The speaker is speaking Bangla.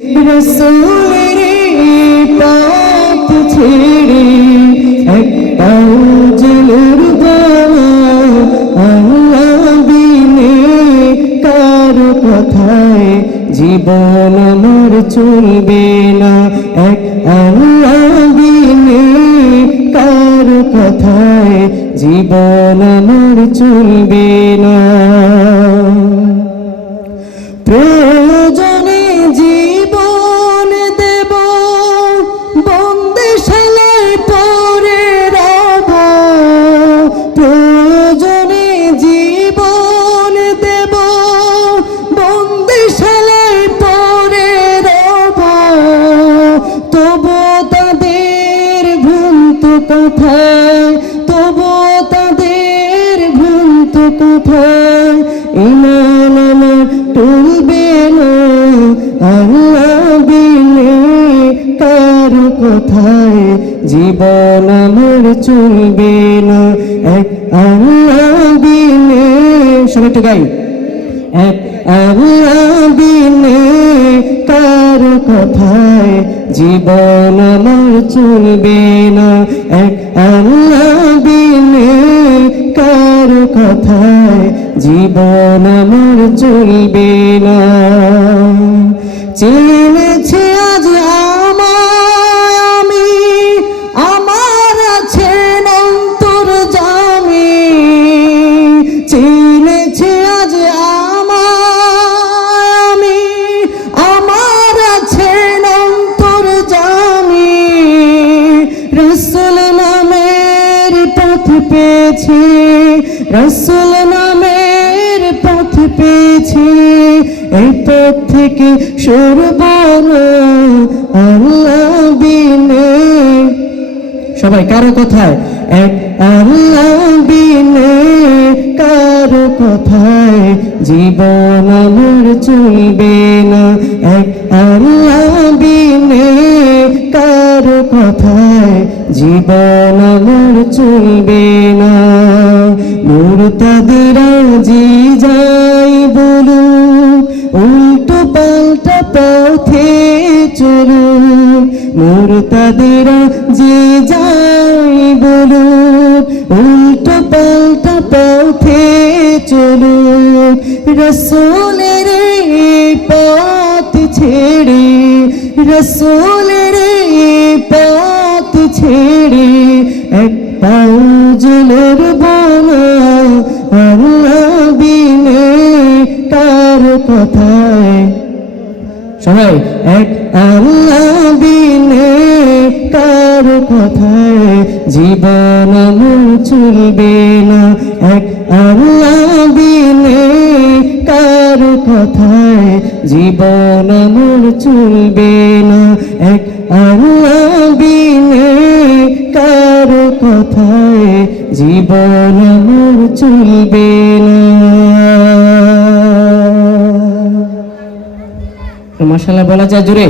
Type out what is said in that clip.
রসুলের পথ ছেড়ে একটা উজ্জ্বল আল্লাহ বিনে কার কথায় জীবন আমার চলবে না। এক আল্লাহ বিনে কার কথায় জীবন আমার চলবে না। প্রয়োজনে জীবন দেব, বন্দিশালায় পড়ে রব। প্রয়োজনে জীবন দেব, বন্দিশালায় পড়ে রব। তবু তাদের ভ্রান্ত কথায়, তবু তাদের ভ্রান্ত কথায় ঈমান আমার টলবে না। আল্লাহ বিনে কার কথায় জীবন আমার চলবে না। এক আল্লাহ বিনে, সবাই একটু গাই। এক আল্লাহ বিনে কার কথায় জীবন আমার চলবে না। এক আল্লাহ বিনে কার কথায় জীবন আমার চলবে না। চিনেছে আজ আমায় আমি, আমার আছেন অন্তর্যামী। চিনেছে আজ আমায় আমি, আমার আছেন অন্তর্যামী। রাসূল নামের পথ পেয়েছি, রাসূল নামের পথ পেয়েছি। এই পথ থেকে সরব না আল্লাহ বিনে। সবাই কারো কথায় এক আল্লাহ বিনে কার কথায় জীবন আমার চলবে না। এক আল্লাহ বিনে কার কথায় জীবন আমার চলবে না। মুরতাদিরা জি যাই বলুক, উল্টো পাল্টা পথে চলুক। মুরতাদিরা জি যাই বলুক, উল্টো পাল্টা পথে চলুক। রসুলের পথ ছেড়ে, রসুলের পথ ছেড়ে একটা উজ্জ্বল বানায় আল্লাহ বিনে কার কথায়। সবাই এক আল্লাহ বিনে কার কথায় জীবন আমার চলবে না। এক আল্লাহ বিনে কার কথায় জীবন আমার চলবে না। এক আল্লাহ বিনে কার কথায় জীবন আমার চলবে না। মাশাআল্লাহ বলা যায় জোরে।